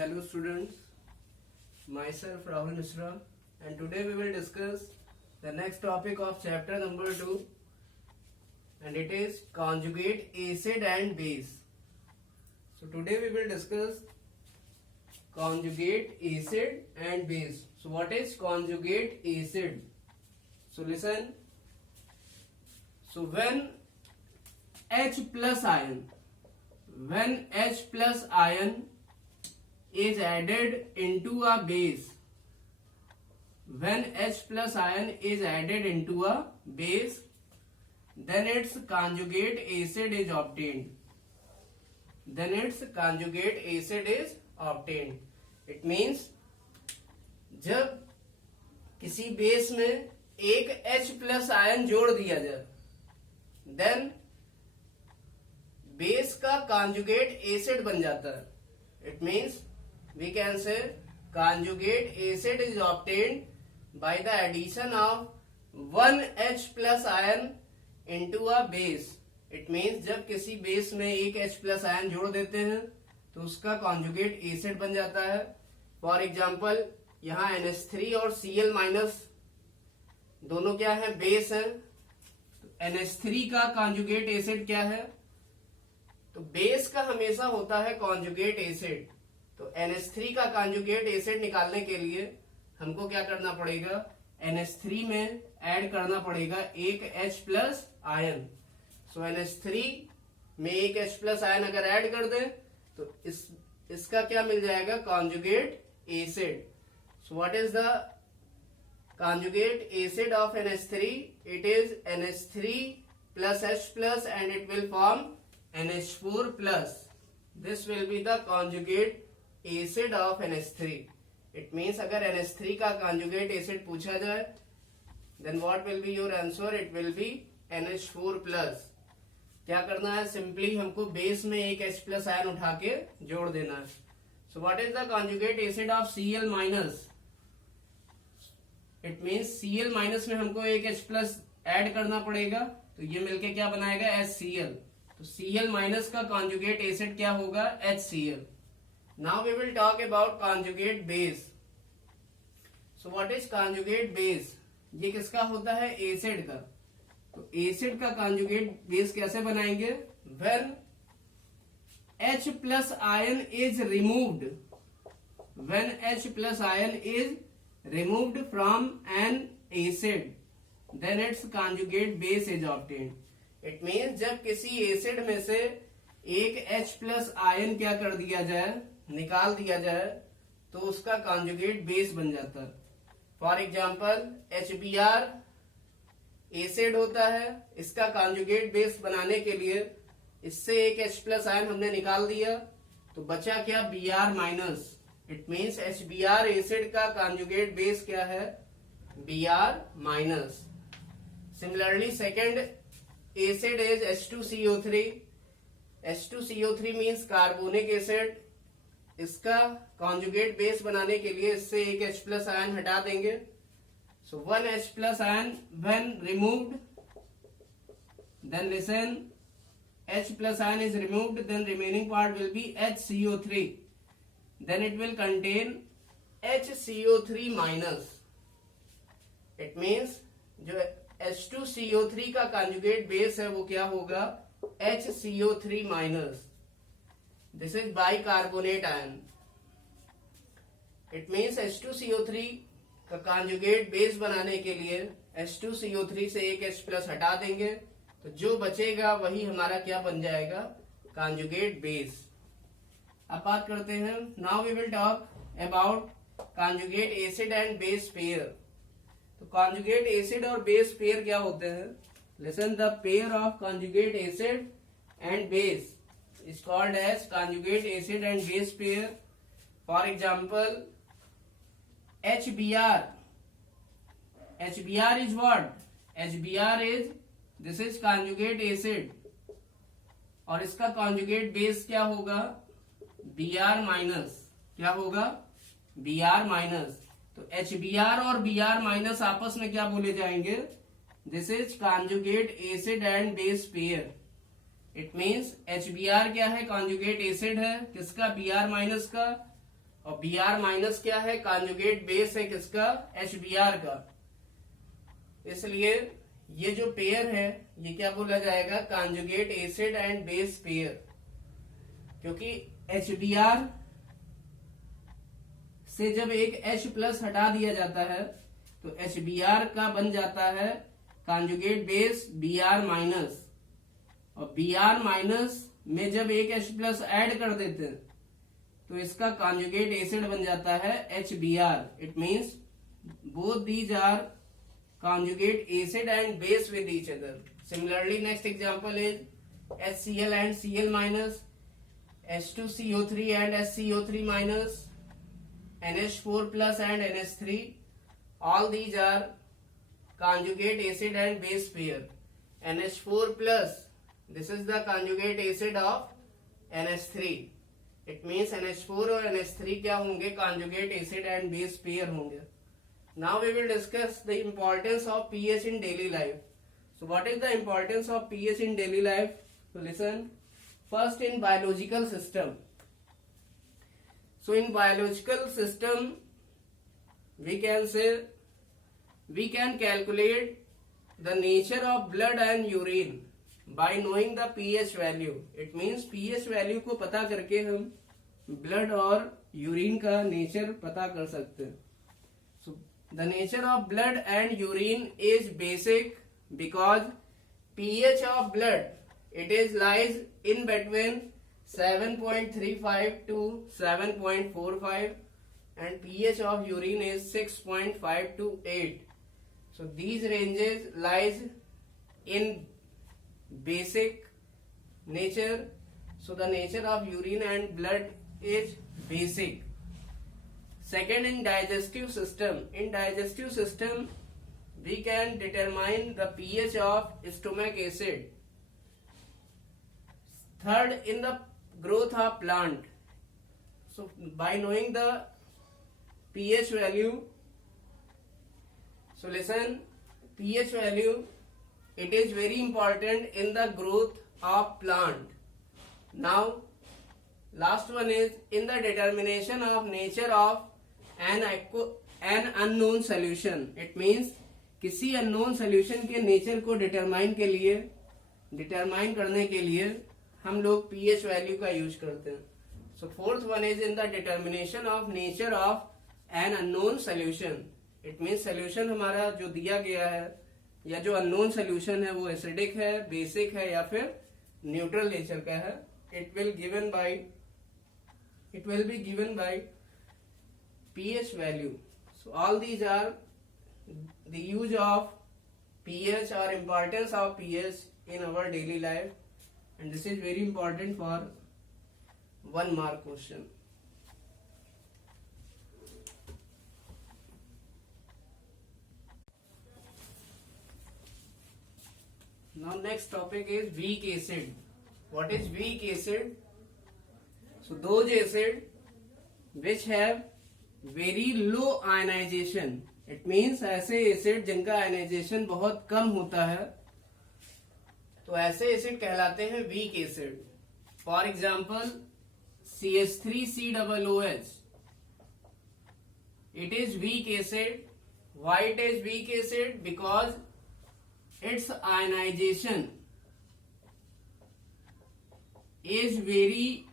Hello students, myself Rahul Mishra, and today we will discuss the next topic of chapter number 2, and it is conjugate acid and base. So today we will discuss conjugate acid and base. So what is conjugate acid? So listen. So when H plus ion is added into a base, then its conjugate acid is obtained. It means जब किसी base में एक H plus ion जोड़ दिया जाए, then base का conjugate acid बन जाता है. It means we can say conjugate acid is obtained by the addition of one H plus ion into a base. It means जब किसी बेस में एक H plus आयन जोड़ देते हैं तो उसका conjugate acid बन जाता है. फॉर एग्जाम्पल यहाँ NH3 और Cl माइनस दोनों क्या है, बेस है. NH3 का conjugate acid क्या है, तो बेस का हमेशा होता है conjugate acid. तो NH3 का conjugate acid निकालने के लिए हमको क्या करना पड़ेगा, NH3 में ऐड करना पड़ेगा एक H प्लस आयन. सो NH3 में एक H प्लस आयन अगर ऐड कर दें तो इसका क्या मिल जाएगा, conjugate acid. So what is the conjugate acid of NH3? It is NH3 plus H plus and it will form NH4 plus. This will be the conjugate acid of NH3. It means अगर NH3 का conjugate acid पूछा जाए, then what will be your answer? It will be NH4 plus. क्या करना है, simply हमको base में एक H प्लस आयन उठा के जोड़ देना है. So what is the conjugate acid of Cl minus? It means Cl minus में हमको एक H प्लस ऐड करना पड़ेगा, तो ये मिलके क्या बनाएगा, HCl. तो Cl minus का conjugate acid क्या होगा, HCl. Now we will talk about conjugate base. So what is conjugate base? ये किसका होता है, एसिड का. तो एसिड का conjugate base कैसे बनाएंगे, when H plus ion is removed, from an acid, then its conjugate base is obtained. It means जब किसी एसिड में से एक H प्लस आयन क्या कर दिया जाए, निकाल दिया जाए, तो उसका conjugate base बन जाता है. फॉर एग्जाम्पल HBr एसिड होता है, इसका conjugate base बनाने के लिए इससे एक H प्लस आयन हमने निकाल दिया, तो बचा क्या, Br minus. It means HBr acid का conjugate base क्या है, Br minus. Similarly second acid is H2CO3. H2CO3 means carbonic acid. इसका conjugate base बनाने के लिए इससे एक H प्लस आयन हटा देंगे. So one H plus ion when removed, then listen, H plus ion is removed, then remaining part will be HCO3. Then it will contain HCO3 minus. It means जो H2CO3 का conjugate base है वो क्या होगा, HCO3 minus. This is bicarbonate ion. It means H2CO3 का conjugate base बनाने के लिए H2CO3 से एक H plus हटा देंगे, तो जो बचेगा वही हमारा क्या बन जाएगा, conjugate base. अब बात करते हैं, now we will talk about conjugate acid and base pair. तो conjugate acid और base pair क्या होते हैं, listen, the pair of conjugate acid and base is called as conjugate acid and base pair. For example, HBr is what, HBr is, this is conjugate acid और इसका conjugate base क्या होगा, Br minus. क्या होगा, Br minus. तो HBr और Br minus आपस में क्या बोले जाएंगे, this is conjugate acid and base pair. It means HBr क्या है, कॉन्जुगेट एसिड है, किसका, Br माइनस का. और Br माइनस क्या है, कॉन्जुगेट बेस है किसका, HBr का। इसलिए ये जो पेयर है ये क्या बोला जाएगा, conjugate acid and base pair, क्योंकि HBr से जब एक H प्लस हटा दिया जाता है तो HBr का बन जाता है कॉन्जुगेट बेस Br माइनस, और Br माइनस में जब एक H प्लस ऐड कर देते हैं तो इसका कॉन्जुगेट एसिड बन जाता है HBr। It means both these are conjugate acid and base with each other. Similarly, next example is HCl and Cl minus, H2CO3 and HCO3 minus, NH4 plus and NH3. All these are conjugate acid and base pair. NH4 plus, this is the conjugate acid of NH3. It means NH4 और NH3 क्या होंगे, conjugate acid and base pair होंगे। Now we will discuss the importance of pH in daily life. So what is the importance of pH in daily life? So listen. First, in biological system. So in biological system, we can say we can calculate the nature of blood and urine by knowing the pH value. It means pH value को पता करके हम blood और urine का nature पता कर सकते हैं। So the nature of blood and urine is basic because pH of blood, it is lies in between 7.35 to 7.45 and pH of urine is 6.5 to 8. So these ranges lies in basic nature. So the nature of urine and blood is basic. Second, in digestive system. In digestive system, we can determine the pH of stomach acid. Third, in the growth of plant. So by knowing the pH value, so listen, pH value, it is very important in the growth of plant. Now, last one is in the determination of nature of an unknown solution. It means किसी unknown solution के nature को determine करने के लिए हम लोग pH value का use करते हैं। So fourth one is in the determination of nature of an unknown solution. It means solution हमारा जो दिया गया है या जो unknown solution है वो acidic है, basic है या फिर neutral nature का है। It will be given by pH value. So all these are the use of pH or importance of pH in our daily life, and this is very important for 1 mark question. Now next topic is weak acid. What is weak acid? So those acid which have very low ionization. It means ऐसे acid जिनका ionization बहुत कम होता है तो ऐसे acid कहलाते हैं weak acid. For example CH3COOH, it is weak acid. Why it is weak acid? Because its ionization is very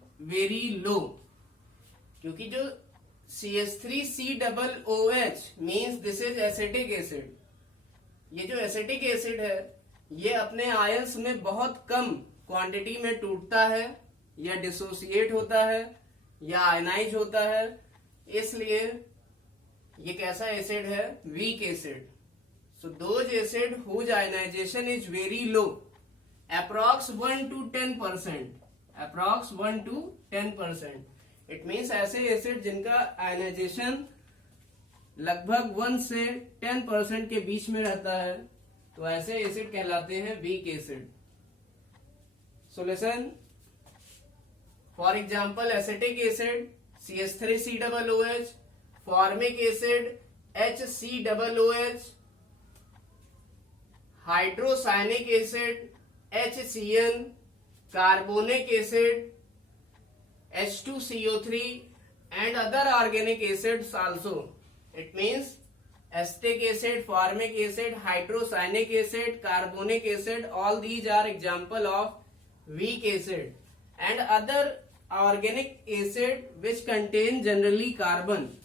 low. क्योंकि जो CH3COOH means this is acetic acid. ये जो एसिटिक एसिड है ये अपने आयंस में बहुत कम क्वांटिटी में टूटता है या डिसोसिएट होता है या आयनाइज होता है, इसलिए ये कैसा एसिड है, weak acid. So those acid whose ionization is very low, approx 1 to 10%। It means ऐसे एसिड जिनका आयनाइजेशन लगभग 1 से 10% के बीच में रहता है तो ऐसे एसिड कहलाते हैं weak acid. Solution for example acetic acid CH3COOH, formic acid HCOOH, hydrocyanic acid HCN, carbonic acid H2CO3, and other organic acids also. It means acetic acid, formic acid, hydrocyanic acid, carbonic acid, all these are example of weak acid, and other organic acid which contain generally carbon,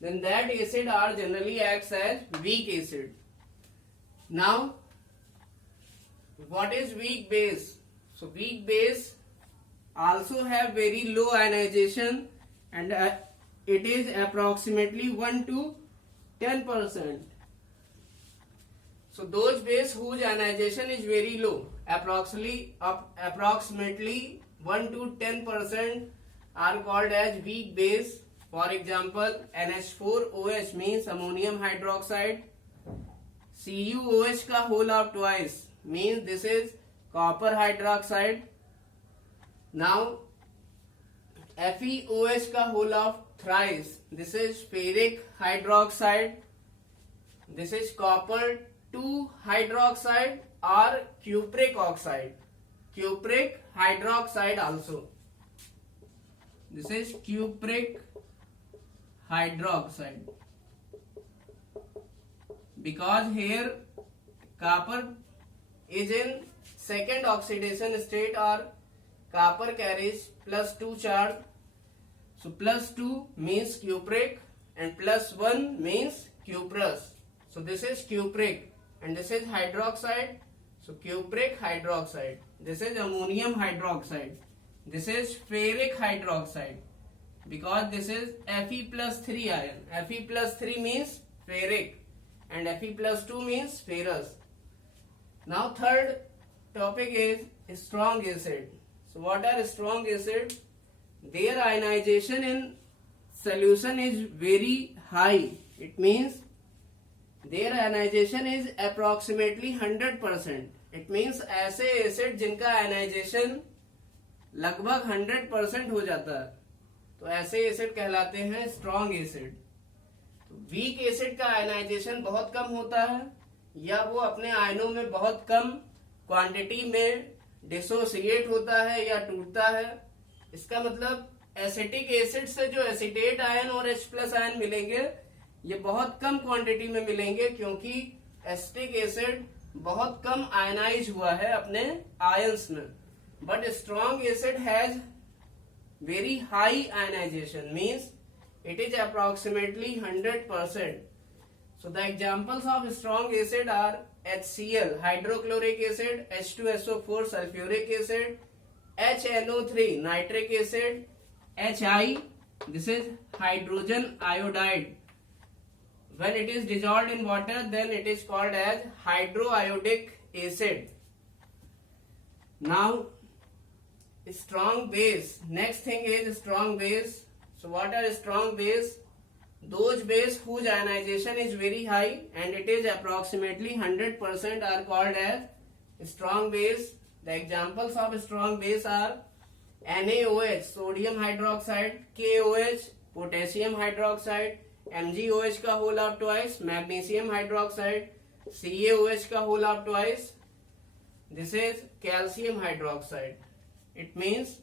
then that acid are generally acts as weak acid. Now what is weak base? So weak base also have very low ionization, and it is approximately 1 to 10%. So those base whose ionization is very low, approximately 1 to 10% are called as weak base. For example, NH4OH means ammonium hydroxide. CuOH का whole of twice means this is copper hydroxide. Now FeOH का whole of thrice, this is ferric hydroxide. This is copper 2 hydroxide or cupric oxide, cupric hydroxide also. This is cupric hydroxide, because here copper is in second oxidation state, or copper carries +2 charge. So +2 means cupric and +1 means cuprous. So this is cupric and this is hydroxide. So cupric hydroxide. This is ammonium hydroxide. This is ferric hydroxide, because this is Fe+3 ion. Fe+3 means ferric and Fe+2 means ferrous. Now third topic is strong acid. So what are strong acid? Their ionization in solution is very high. It means their ionization is approximately 100%. It means ऐसे acid जिनका ionization लगभग 100% हो जाता है, तो ऐसे acid कहलाते हैं स्ट्रॉन्ग एसिड. वीक एसिड का आयनाइजेशन बहुत कम होता है, या वो अपने आयनों में बहुत कम क्वांटिटी में डिसोसिएट होता है या टूटता है. इसका मतलब एसिटिक एसिड से जो एसिटेट आयन और H+ आयन मिलेंगे ये बहुत कम क्वांटिटी में मिलेंगे, क्योंकि एसिटिक एसिड बहुत कम आयनाइज हुआ है अपने आयंस में. But strong acid has very high ionization, means it is approximately 100%. So the examples of strong acid are HCl hydrochloric acid, H2SO4 sulfuric acid, HNO3 nitric acid, HI, this is hydrogen iodide. When it is dissolved in water, then it is called as hydroiodic acid. Now strong base, next thing is strong base. So what are strong base? Those base whose ionization is very high and it is approximately 100% are called as strong base. The examples of strong base are NaOH sodium hydroxide, KOH potassium hydroxide, MgOH का whole of twice magnesium hydroxide, CaOH का whole of twice, this is calcium hydroxide. It means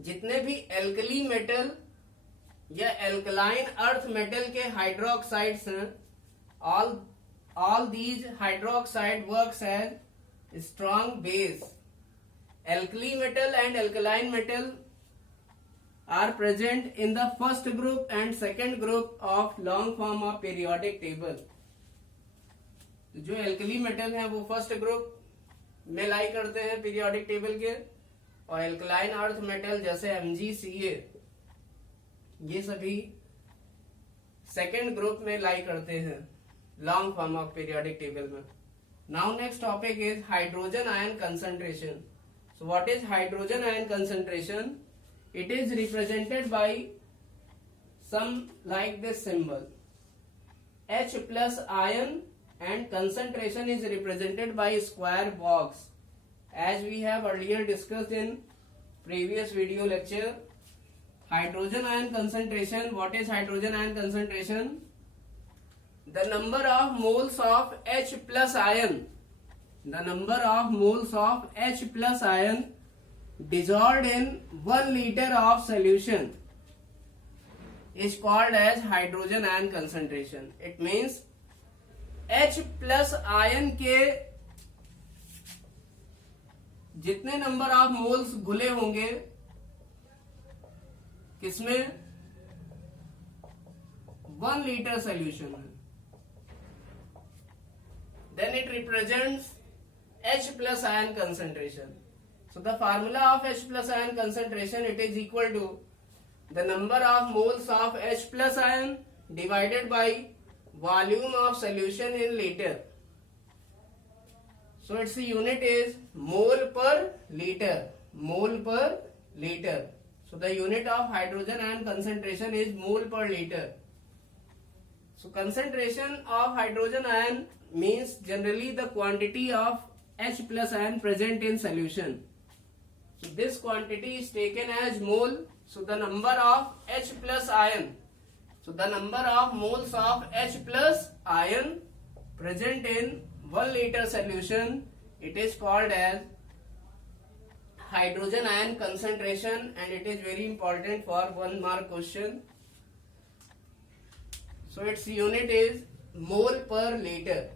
जितने भी alkali metal या alkaline earth metal के hydroxides हैं, all these hydroxide works as strong base. Alkali metal and alkaline metal are present in the first group and second group of long form of periodic table. जो alkali metal हैं वो first group में लाई करते हैं periodic table के, और alkaline earth metal जैसे MgCa ये सभी सेकेंड ग्रुप में लाई करते हैं long form of periodic table में. Now next topic is hydrogen ion concentration. So what is hydrogen ion concentration? It is represented by some like this symbol H+ ion, and concentration is represented by square box, as we have earlier discussed in previous video lecture. Hydrogen ion concentration. What is hydrogen ion concentration? The number of moles of H+ ion, the number of moles of H+ ion dissolved in 1 liter of solution is called as hydrogen ion concentration. It means H plus ion के जितने number of moles घुले होंगे किसमें 1 litre solution में, then it represents H plus ion concentration. So the formula of H plus ion concentration, it is equal to the number of moles of H plus ion divided by volume of solution in liter. So its unit is mole per liter. Mole per liter. So the unit of hydrogen ion concentration is mole per liter. So concentration of hydrogen ion means generally the quantity of H plus ion present in solution. So this quantity is taken as mole. So the number of H plus ion. So the number of moles of H plus ion present in 1 liter solution, it is called as hydrogen ion concentration, and it is very important for 1 mark question. So its unit is mole per liter.